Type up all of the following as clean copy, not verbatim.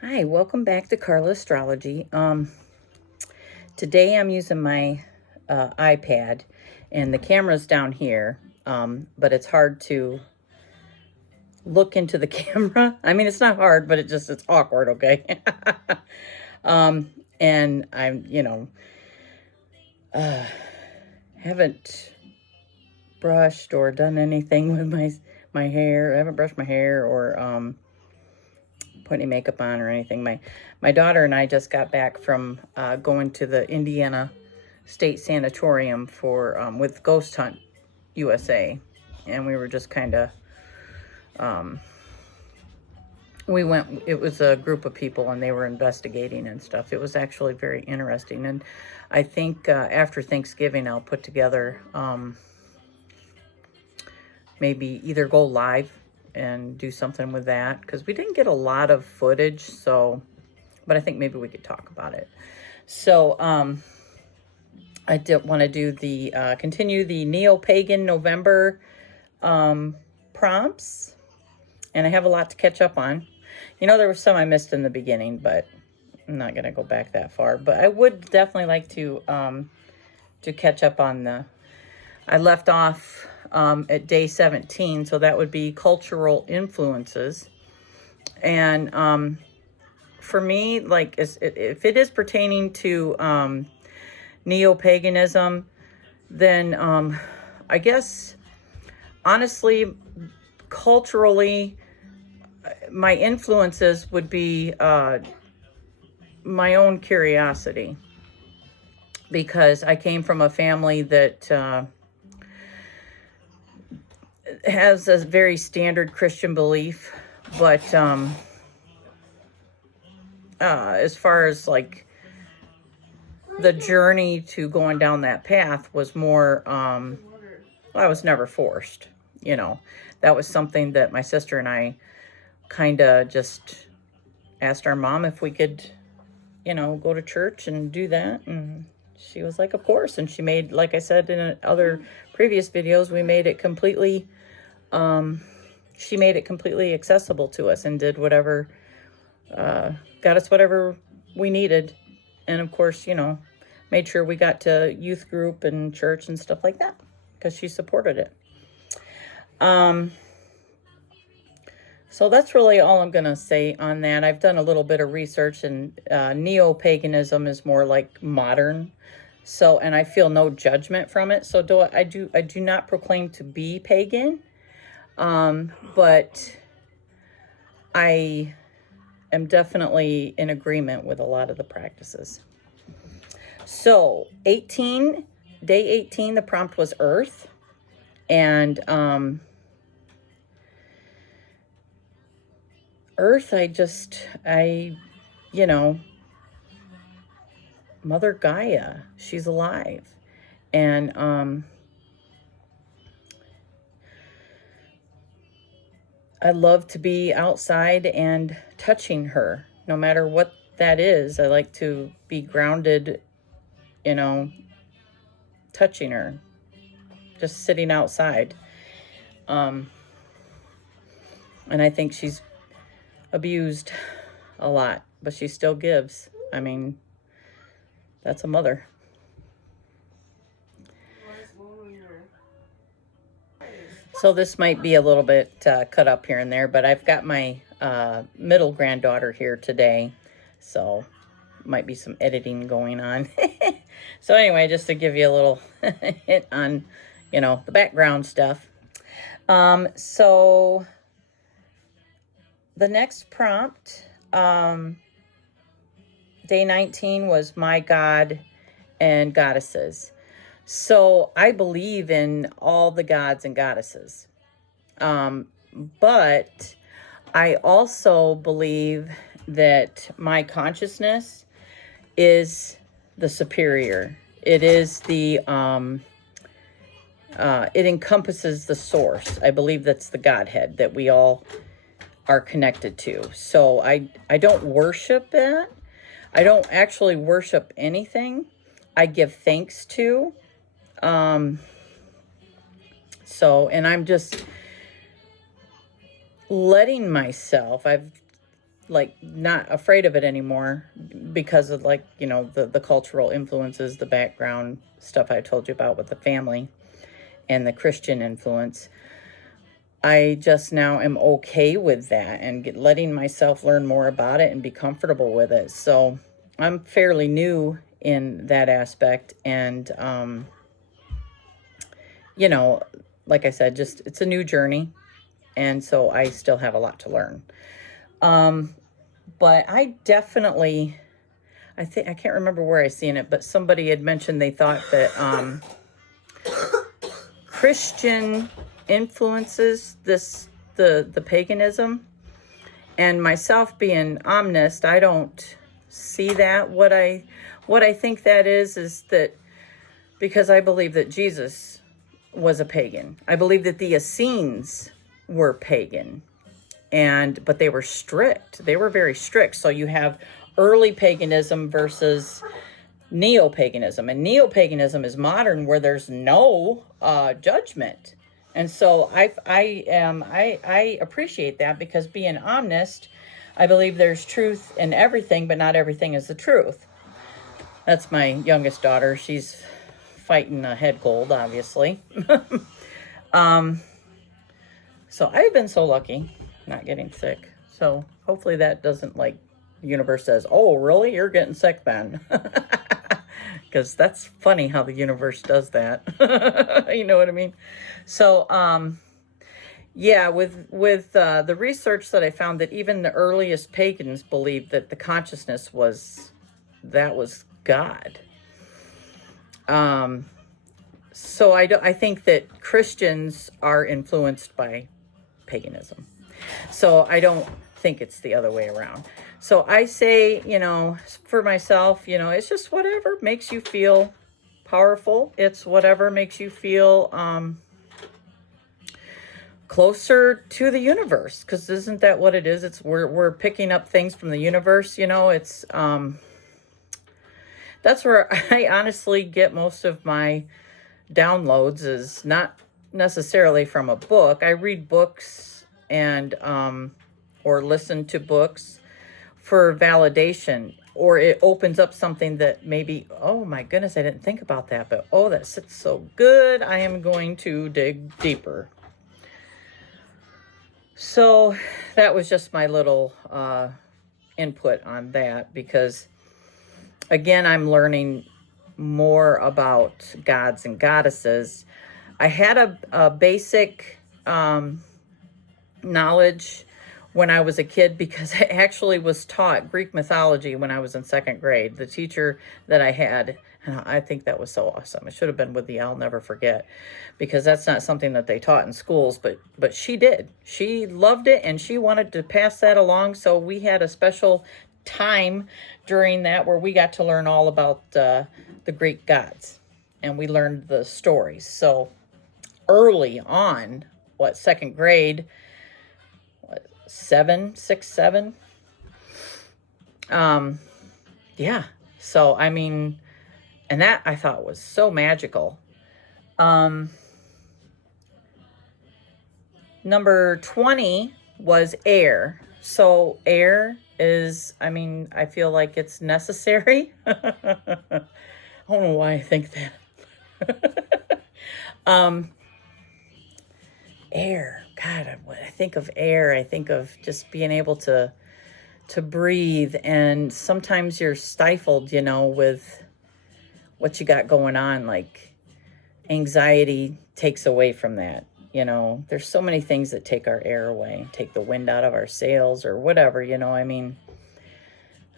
Hi, welcome back to Carla Astrology. Today I'm using my iPad, and the camera's down here, but it's hard to look into the camera. I mean, it's not hard, but it's awkward, okay? And haven't brushed or done anything with my hair. I haven't brushed my hair or put any makeup on or anything. My daughter and I just got back from going to the Indiana State Sanatorium for with Ghost Hunt USA, and we were just kind of we went. It was a group of people, and they were investigating and stuff. It was actually very interesting, and I think after Thanksgiving I'll put together maybe either go live and do something with that, because we didn't get a lot of footage, so but I think maybe we could talk about it. So I did want to do the continue the Neo-Pagan November prompts, and I have a lot to catch up on. There were some I missed in the beginning, but I'm not going to go back that far. But I would definitely like to catch up on I left off at day 17, so that would be cultural influences. And for me, like, if it is pertaining to neo-paganism, then I guess, honestly, culturally, my influences would be my own curiosity, because I came from a family that has a very standard Christian belief, but as far as like the journey to going down that path was more, I was never forced. That was something that my sister and I kind of just asked our mom if we could, go to church and do that. And she was like, of course. And she made, like I said in other previous videos, we made it completely, she made it completely accessible to us and did whatever, got us whatever we needed. And of course, made sure we got to youth group and church and stuff like that, because she supported it. So that's really all I'm going to say on that. I've done a little bit of research, and neo-paganism is more like modern. So, and I feel no judgment from it. So I do not proclaim to be pagan. But I am definitely in agreement with a lot of the practices. So day 18, the prompt was Earth. And Earth, Mother Gaia, she's alive. And I love to be outside and touching her, no matter what that is. I like to be grounded, touching her, just sitting outside. And I think she's abused a lot, but she still gives. I mean, that's a mother. So this might be a little bit cut up here and there, but I've got my middle granddaughter here today, so might be some editing going on. So anyway, just to give you a little hint on, the background stuff. So the next prompt, day 19, was my God and goddesses. So I believe in all the gods and goddesses. But I also believe that my consciousness is the superior. It is the, it encompasses the source. I believe that's the Godhead that we all are connected to. So I don't worship that. I don't actually worship anything. I give thanks to. So, and I'm just letting myself, I've like not afraid of it anymore because of like, the cultural influences, the background stuff I told you about with the family and the Christian influence. I just now am okay with that and letting myself learn more about it and be comfortable with it. So I'm fairly new in that aspect. And, like I said, just it's a new journey. And so I still have a lot to learn. But I definitely, I can't remember where I seen it, but somebody had mentioned they thought that Christian influences the paganism, and myself being omnist, I don't see that. What I think that is that because I believe that Jesus was a pagan. I believe that the Essenes were pagan, but they were strict. They were very strict. So you have early paganism versus neo-paganism, and neo-paganism is modern, where there's no judgment. And so I appreciate that, because being omnist, I believe there's truth in everything, but not everything is the truth. That's my youngest daughter. She's fighting a head cold, obviously. So I've been so lucky not getting sick. So hopefully that doesn't, like, the universe says, oh, really? You're getting sick then. Because that's funny how the universe does that. You know what I mean? So, yeah, with the research that I found, that even the earliest pagans believed that the consciousness was God. So I think that Christians are influenced by paganism. So I don't think it's the other way around. So I say, for myself, it's just whatever makes you feel powerful. It's whatever makes you feel closer to the universe, because isn't that what it is? It's we're picking up things from the universe. It's that's where I honestly get most of my downloads, is not necessarily from a book. I read books and or listen to books for validation, or it opens up something that maybe, oh my goodness, I didn't think about that, but oh, that sits so good, I am going to dig deeper. So that was just my little input on that, because again, I'm learning more about gods and goddesses. I had a basic knowledge when I was a kid, because I actually was taught Greek mythology when I was in second grade. The teacher that I had, and I think that was so awesome. It should have been with the I'll never forget, because that's not something that they taught in schools, but she did. She loved it, and she wanted to pass that along. So we had a special time during that where we got to learn all about the Greek gods, and we learned the stories. So early on, second grade, 6, 7. Yeah. So, I mean, and that I thought was so magical. Number 20 was air. So air is, I mean, I feel like it's necessary. I don't know why I think that. Air. God, when I think of air, I think of just being able to breathe. And sometimes you're stifled, with what you got going on. Like, anxiety takes away from that. There's so many things that take our air away, take the wind out of our sails or whatever, I mean,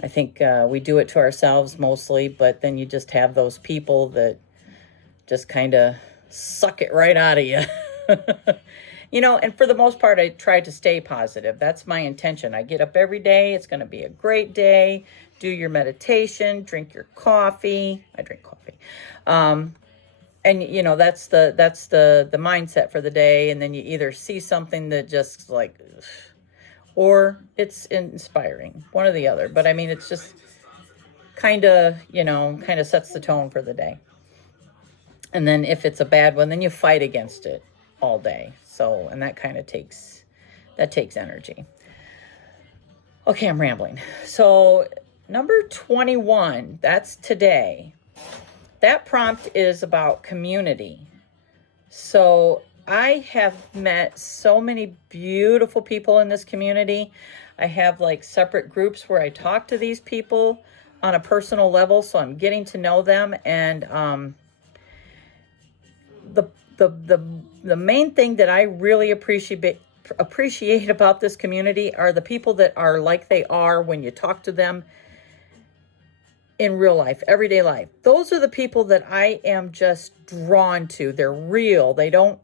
I think we do it to ourselves mostly, but then you just have those people that just kind of suck it right out of you. And for the most part, I try to stay positive. That's my intention. I get up every day. It's going to be a great day. Do your meditation, drink your coffee. I drink coffee. And that's the mindset for the day. And then you either see something that just like, or it's inspiring, one or the other. But I mean, it's just kind of sets the tone for the day. And then if it's a bad one, then you fight against it all day. So, and that kind of takes energy. Okay, I'm rambling. So number 21, that's today. That prompt is about community. So I have met so many beautiful people in this community. I have like separate groups where I talk to these people on a personal level, so I'm getting to know them. And the main thing that I really appreciate about this community are the people that are like they are when you talk to them in real life, everyday life. Those are the people that I am just drawn to. They're real. They don't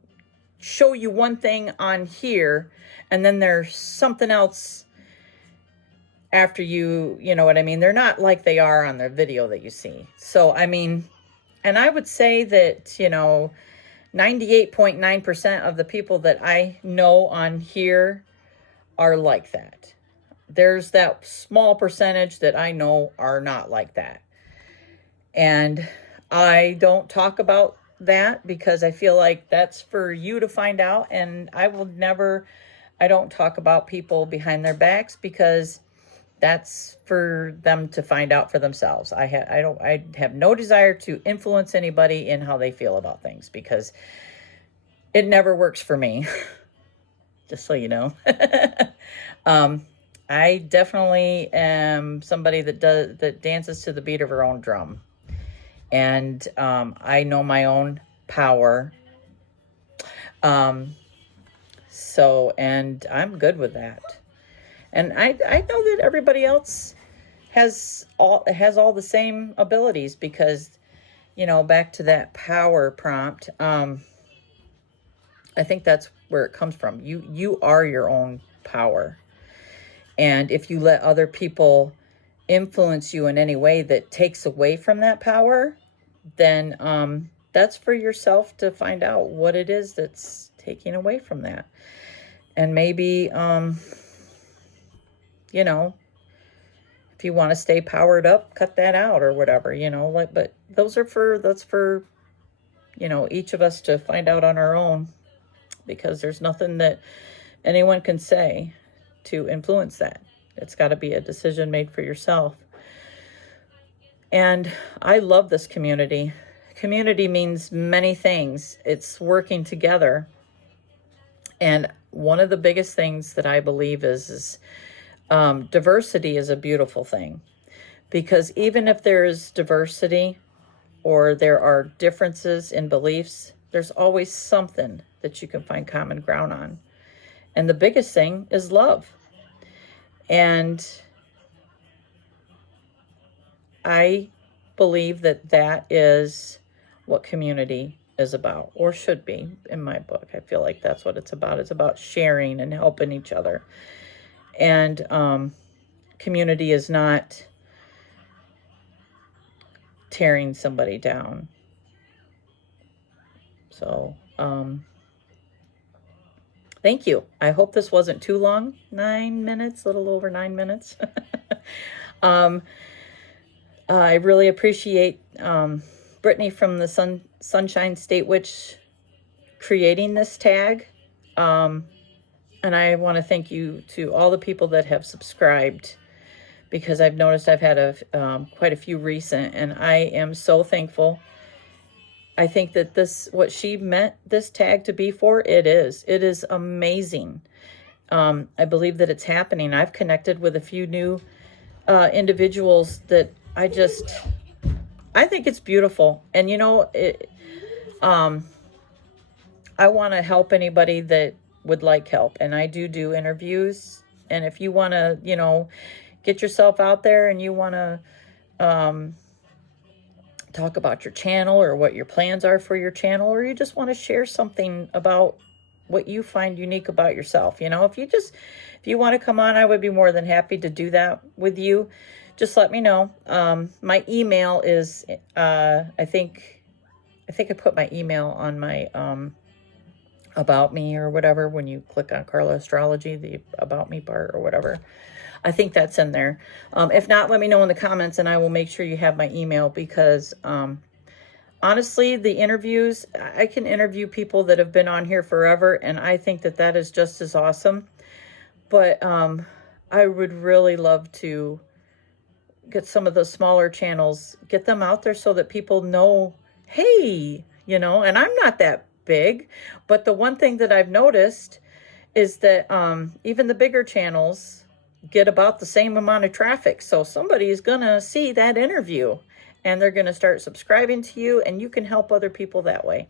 show you one thing on here and then there's something else after you know what I mean? They're not like they are on the video that you see. So, I mean, and I would say that, 98.9% of the people that I know on here are like that. There's that small percentage that I know are not like that. And I don't talk about that because I feel like that's for you to find out. And I don't talk about people behind their backs because that's for them to find out for themselves. I have no desire to influence anybody in how they feel about things because it never works for me. Just so you know. I definitely am somebody that dances to the beat of her own drum. And I know my own power. And I'm good with that. And I know that everybody else has all the same abilities because, back to that power prompt, I think that's where it comes from. You are your own power. And if you let other people influence you in any way that takes away from that power, then that's for yourself to find out what it is that's taking away from that. And maybe, if you want to stay powered up, cut that out or whatever, but that's for, each of us to find out on our own because there's nothing that anyone can say to influence that. It's got to be a decision made for yourself. And I love this community. Community means many things. It's working together. And one of the biggest things that I believe is diversity is a beautiful thing. Because even if there is diversity or there are differences in beliefs, there's always something that you can find common ground on. And the biggest thing is love. And I believe that is what community is about, or should be in my book. I feel like that's what it's about. It's about sharing and helping each other. And community is not tearing somebody down. So, thank you. I hope this wasn't too long. 9 minutes, a little over 9 minutes. I really appreciate Brittany from the Sunshine State Witch creating this tag. And I want to thank you to all the people that have subscribed because I've noticed I've had quite a few recent, and I am so thankful. I think that what she meant this tag to be for, it is. It is amazing. I believe that it's happening. I've connected with a few new individuals that I think it's beautiful. And, I want to help anybody that would like help. And I do interviews. And if you want to, get yourself out there and you want to talk about your channel or what your plans are for your channel, or you just want to share something about what you find unique about yourself. If you want to come on, I would be more than happy to do that with you. Just let me know. My email is, I think I put my email on my about me or whatever when you click on Carla Astrology, the about me part or whatever. I think that's in there. If not, let me know in the comments and I will make sure you have my email because honestly, the interviews, I can interview people that have been on here forever and I think that is just as awesome. But I would really love to get some of the smaller channels, get them out there so that people know, hey, you know, and I'm not that big, but the one thing that I've noticed is that even the bigger channels get about the same amount of traffic. So somebody's going to see that interview and they're going to start subscribing to you, and you can help other people that way,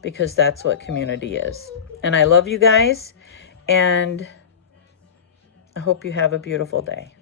because that's what community is. And I love you guys, and I hope you have a beautiful day.